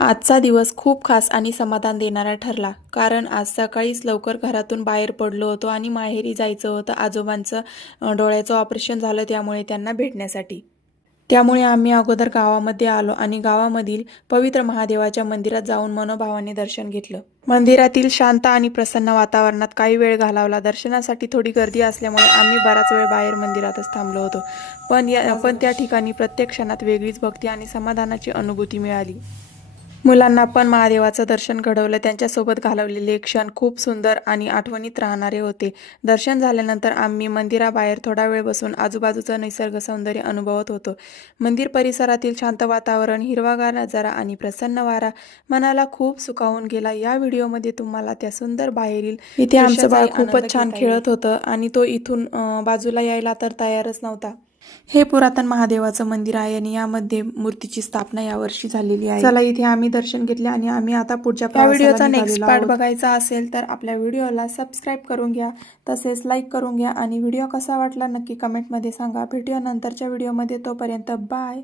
आजचा दिवस खूप खास आणि समाधान देणारा ठरला. कारण आज सकाळीच लवकर घरातून बाहेर पडलो होतो आणि माहेरी जायचं होतं. आजोबांचं डोळ्याचं ऑपरेशन झालं, त्यामुळे त्यांना भेटण्यासाठी. त्यामुळे आम्ही अगोदर गावामध्ये आलो आणि गावामधील पवित्र महादेवाच्या मंदिरात जाऊन मनोभावाने दर्शन घेतलं. मंदिरातील शांत आणि प्रसन्न वातावरणात काही वेळ घालवला. दर्शनासाठी थोडी गर्दी असल्यामुळे आम्ही बराच वेळ बाहेर मंदिरातच थांबलो होतो. पण त्या ठिकाणी प्रत्येक क्षणात वेगळीच भक्ती आणि समाधानाची अनुभूती मिळाली. मुलांना पण महादेवाचं दर्शन घडवलं. त्यांच्यासोबत घालवलेले क्षण खूप सुंदर आणि आठवणीत राहणारे होते. दर्शन झाल्यानंतर आम्ही मंदिराबाहेर थोडा वेळ बसून आजूबाजूचं निसर्ग सौंदर्य अनुभवत होतो. मंदिर परिसरातील शांत वातावरण, हिरवागार नजारा आणि प्रसन्न वारा मनाला खूप सुखावून गेला. या व्हिडिओमध्ये तुम्हाला त्या सुंदर बाहेरील इथे आमचं बाळ खूपच छान खेळत होतं आणि तो इथून बाजूला यायला तर तयारच नव्हता. हे पुरातन महादेवाचं मंदिर आहे आणि यामध्ये मूर्तीची स्थापना यावर्षी झालेली आहे. चला, इथे आम्ही दर्शन घेतले आणि आम्ही आता पुढच्या व्हिडिओचा नेक्स्ट पार्ट बघायचा असेल तर आपल्या व्हिडिओला सबस्क्राईब करून घ्या, तसेच लाईक करून घ्या आणि व्हिडिओ कसा वाटला नक्की कमेंटमध्ये सांगा. भेटूया नंतरच्या व्हिडिओमध्ये. तोपर्यंत बाय.